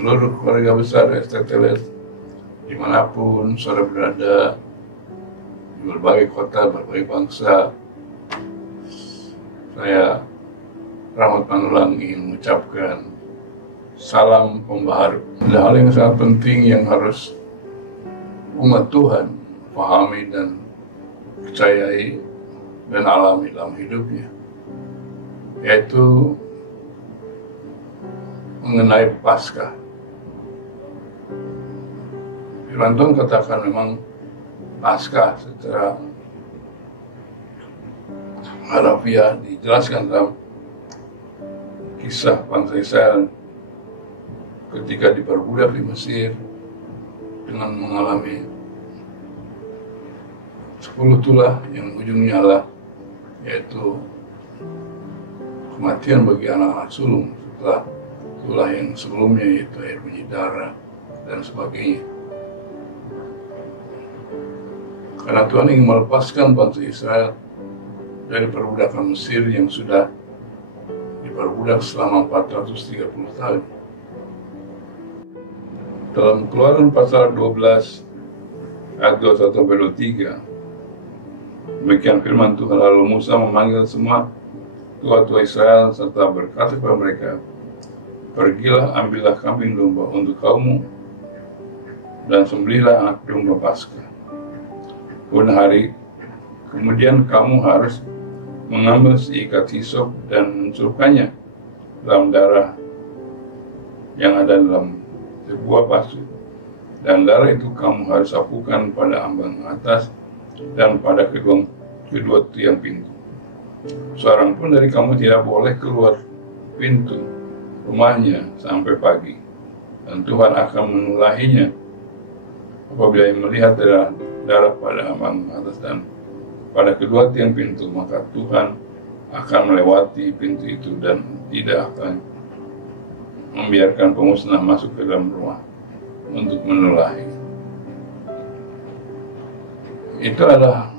seluruh keluarga besar STTLS dimanapun saudara berada, di berbagai kota, berbagai bangsa. Saya Rahmat Manulang ingin mengucapkan salam pembaharu. Ada hal yang sangat penting yang harus umat Tuhan pahami dan percayai dan alami dalam hidupnya, yaitu mengenai Paskah. Firman Tuhan katakan memang Paskah secara harafiah dijelaskan dalam kisah bangsa Israel ketika diperbudak di Mesir dengan mengalami 10 tulah yang ujungnya adalah yaitu kematian bagi anak-anak sulung setelah tulah yang sebelumnya, yaitu air darah dan sebagainya. Karena Tuhan ingin melepaskan bangsa Israel dari perbudakan Mesir yang sudah diperbudak selama 430 tahun. Dalam Keluaran pasal 12 ayat 21-23, demikian firman Tuhan, lalu Musa memanggil semua tua-tua Israel serta berkata kepada mereka, pergilah, ambillah kambing domba untuk kaummu dan sembelihlah anak domba Paskah. Kemudian kamu harus mengambil seikat hisop dan mencelupkannya dalam darah yang ada dalam sebuah pasu, dan darah itu kamu harus sapukan pada ambang atas dan pada kedua tiang pintu. Seorang pun dari kamu tidak boleh keluar pintu rumahnya sampai pagi, dan Tuhan akan menulahinya apabila melihat darah pada ambang atas dan pada kedua tiang pintu, maka Tuhan akan melewati pintu itu dan tidak akan membiarkan pemusnah masuk ke dalam rumah untuk menulahi. Itu adalah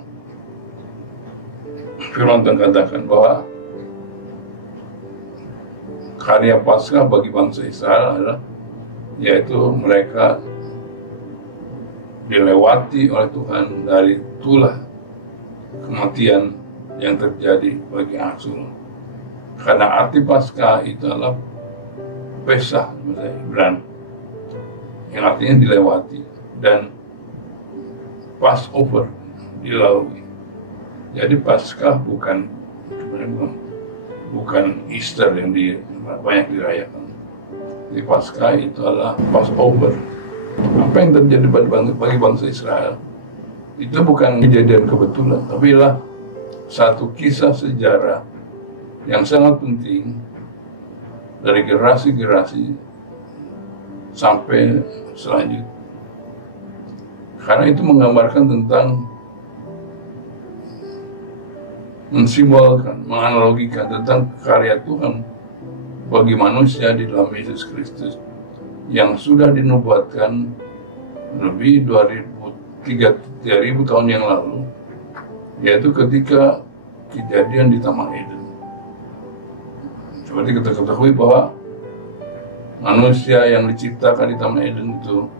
firman Tuhan katakan bahwa karya Paskah bagi bangsa Israel adalah yaitu mereka dilewati oleh Tuhan dari tulah kematian yang terjadi bagi anak sulung. Karena arti Paskah itu adalah Pesah, bahasa Ibrani, yang artinya dilewati, dan Passover dilalui. Jadi Paskah bukan Easter yang banyak dirayakan. Di Paskah itu adalah Passover. Apa yang terjadi bagi bangsa Israel itu bukan kejadian kebetulan, tapi adalah satu kisah sejarah yang sangat penting dari generasi-generasi sampai selanjutnya. Karena itu menggambarkan tentang, mensimbolkan, menganalogikan tentang karya Tuhan bagi manusia di dalam Yesus Kristus yang sudah dinubuatkan lebih 3.000 tahun yang lalu, yaitu ketika kejadian di Taman Eden. Seperti kita ketahui bahwa manusia yang diciptakan di Taman Eden itu,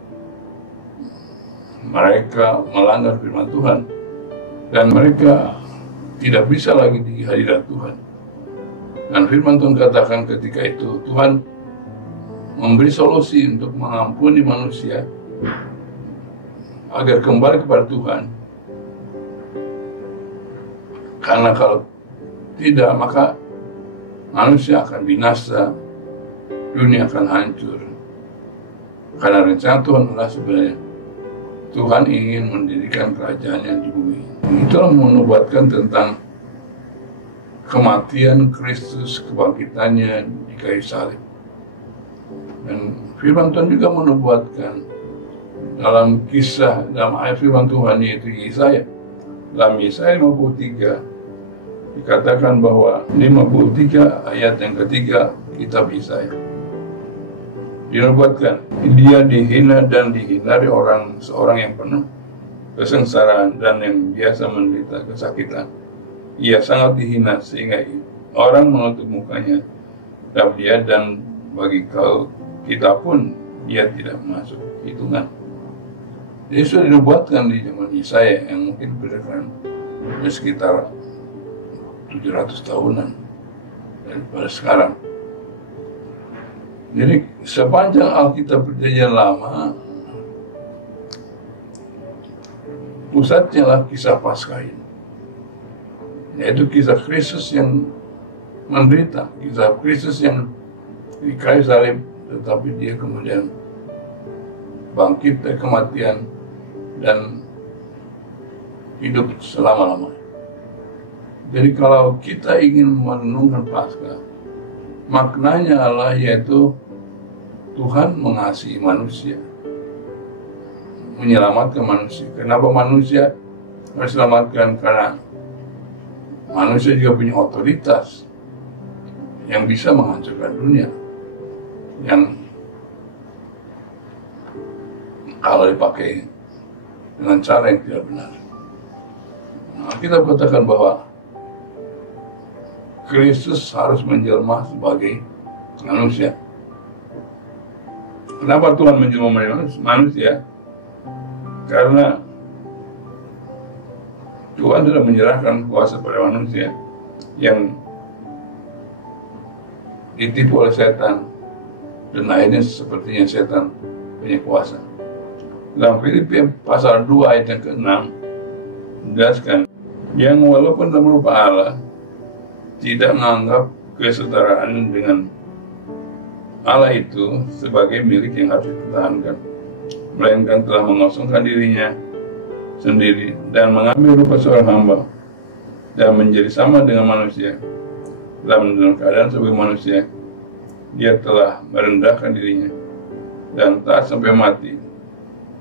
mereka melanggar firman Tuhan dan mereka tidak bisa lagi di hadirat Tuhan. Dan firman Tuhan katakan ketika itu Tuhan memberi solusi untuk mengampuni manusia agar kembali kepada Tuhan. Karena kalau tidak, maka manusia akan binasa, dunia akan hancur. Karena rencana Tuhan adalah sebenarnya Tuhan ingin mendirikan kerajaannya di bumi. Itulah menubuatkan tentang kematian Kristus, kebangkitannya di kayu salib. Dan firman Tuhan juga menubuatkan dalam kisah, dalam ayat firman Tuhan, yaitu Yesaya. Dalam Yesaya 53 dikatakan bahwa 53 ayat yang ketiga kitab Yesaya dinubuatkan, dia dihina dan dihindari seorang yang penuh kesengsaraan dan yang biasa menderita kesakitan. Ia sangat dihina sehingga orang menutup mukanya terhadap dia, dan bagi kita pun dia tidak masuk hitungan. Jadi sudah dinubuatkan di zaman Yesaya yang mungkin berdekatan sekitar 700 tahunan daripada sekarang. Jadi sepanjang Alkitab Perjanjian Lama, pusatnya lah kisah Paskah ini, yaitu kisah Kristus yang menderita, kisah Kristus yang di kayu salib, tetapi dia kemudian bangkit dari kematian dan hidup selama-lamanya. Jadi kalau kita ingin merenungkan Paskah, maknanya adalah yaitu Tuhan mengasihi manusia, menyelamatkan manusia. Kenapa manusia harus diselamatkan? Karena manusia juga punya otoritas yang bisa menghancurkan dunia, yang kalau dipakai dengan cara yang tidak benar. Nah, kita katakan bahwa Kristus harus menjelma sebagai manusia. Kenapa Tuhan menjelma manusia? Karena Tuhan sudah menyerahkan kuasa pada manusia yang ditipu oleh setan, dan akhirnya sepertinya setan punya kuasa. Dalam Filipi pasal 2 ayat yang ke-6 menjelaskan yang walaupun dalam rupa Allah tidak menganggap kesetaraan dengan Allah itu sebagai milik yang harus dipertahankan, melainkan telah mengosongkan dirinya sendiri dan mengambil rupa seorang hamba dan menjadi sama dengan manusia. Dalam keadaan sebagai manusia, dia telah merendahkan dirinya dan taat sampai mati,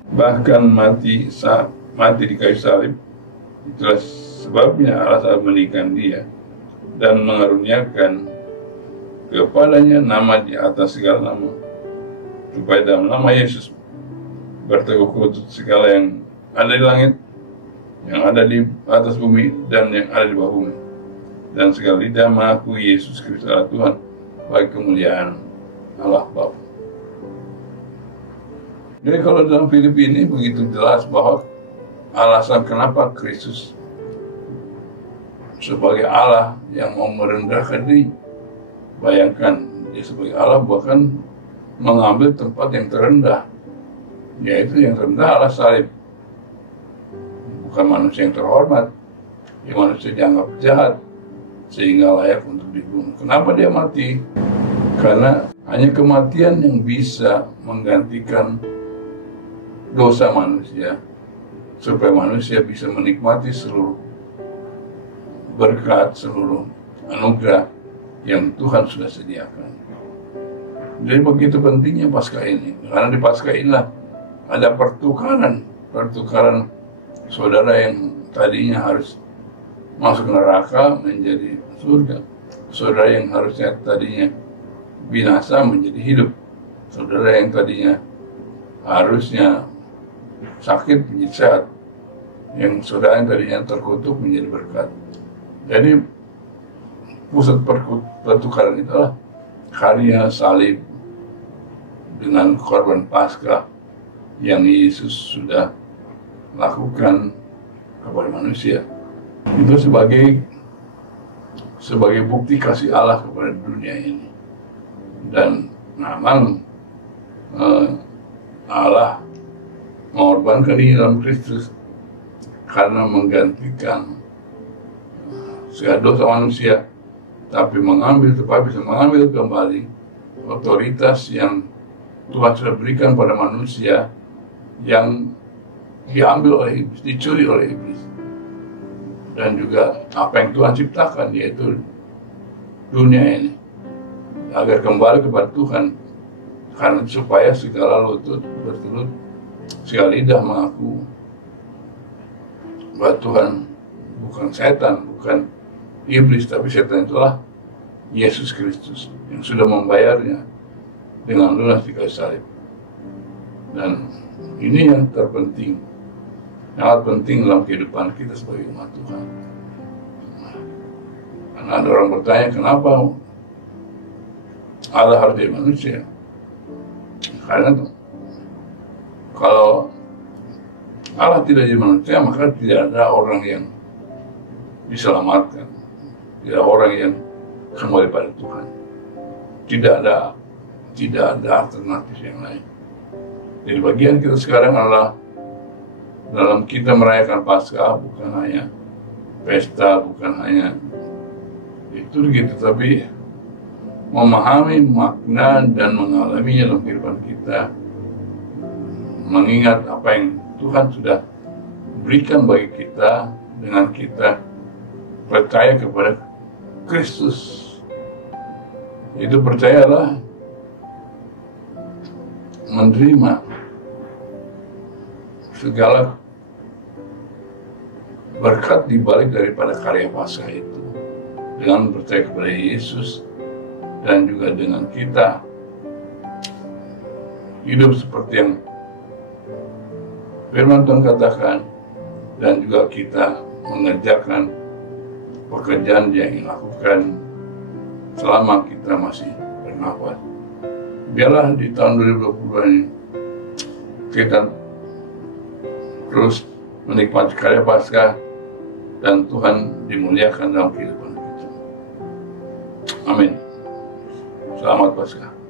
bahkan mati saat mati di kayu salib. Itulah sebabnya Allah telah meninggikan dia dan mengaruniakan kepadanya nama di atas segala nama, supaya dalam nama Yesus bertekuk lutut segala yang ada di langit, yang ada di atas bumi, dan yang ada di bawah bumi, dan segala lidah mengakui Yesus Kristus adalah Tuhan, bagi kemuliaan Allah Bapa. Jadi kalau dalam Filipi ini begitu jelas bahwa alasan kenapa Kristus sebagai Allah yang mau merendahkan diri. Bayangkan, dia sebagai Allah bahkan mengambil tempat yang terendah, yaitu yang terendah adalah salib. Bukan manusia yang terhormat, ya manusia dianggap jahat sehingga layak untuk dibunuh. Kenapa dia mati? Karena hanya kematian yang bisa menggantikan dosa manusia, supaya manusia bisa menikmati seluruh berkat, seluruh anugerah yang Tuhan sudah sediakan. Jadi begitu pentingnya Paskah ini, karena di Paskah inilah ada pertukaran saudara yang tadinya harus masuk neraka menjadi surga, saudara yang harusnya tadinya binasa menjadi hidup, saudara yang tadinya harusnya sakit menjadi sehat, yang saudara yang tadinya terkutuk menjadi berkat. Jadi pusat pertukaran itulah karya salib dengan korban Paskah yang Yesus sudah lakukan kepada manusia. Itu sebagai bukti kasih Allah kepada dunia ini. Dan memang Allah mengorbankan diri dalam Kristus karena menggantikan segala dosa manusia, tapi bisa mengambil kembali otoritas yang Tuhan sudah berikan pada manusia yang diambil oleh iblis, dicuri oleh iblis. Dan juga apa yang Tuhan ciptakan, yaitu dunia ini, agar kembali kepada Tuhan, karena supaya segala lutut bertelut, segala lidah mengaku bahwa Tuhan bukan setan, bukan iblis, tapi setan itulah Yesus Kristus yang sudah membayarnya dengan lunas di kayu salib. Dan ini yang terpenting, sangat penting dalam kehidupan kita sebagai umat Tuhan. Karena ada orang bertanya, kenapa Allah harus jadi manusia? Karena kalau Allah tidak jadi manusia, maka tidak ada orang yang diselamatkan, tidak orang yang kembali pada Tuhan. Tidak ada alternatif yang lain. Jadi bagian kita sekarang adalah dalam kita merayakan Paskah, bukan hanya pesta, bukan hanya itu gitu, tapi memahami makna dan mengalaminya dalam kehidupan kita, mengingat apa yang Tuhan sudah berikan bagi kita dengan kita percaya kepada Kristus. Itu percayalah menerima segala berkat dibalik daripada karya Paskah itu dengan percaya kepada Yesus, dan juga dengan kita hidup seperti yang firman Tuhan katakan, dan juga kita mengerjakan pekerjaan yang dilakukan selama kita masih bernafas. Biarlah di tahun 2022 ini kita terus menikmati karya Paskah dan Tuhan dimuliakan dalam kehidupan kita. Amin. Selamat Paskah.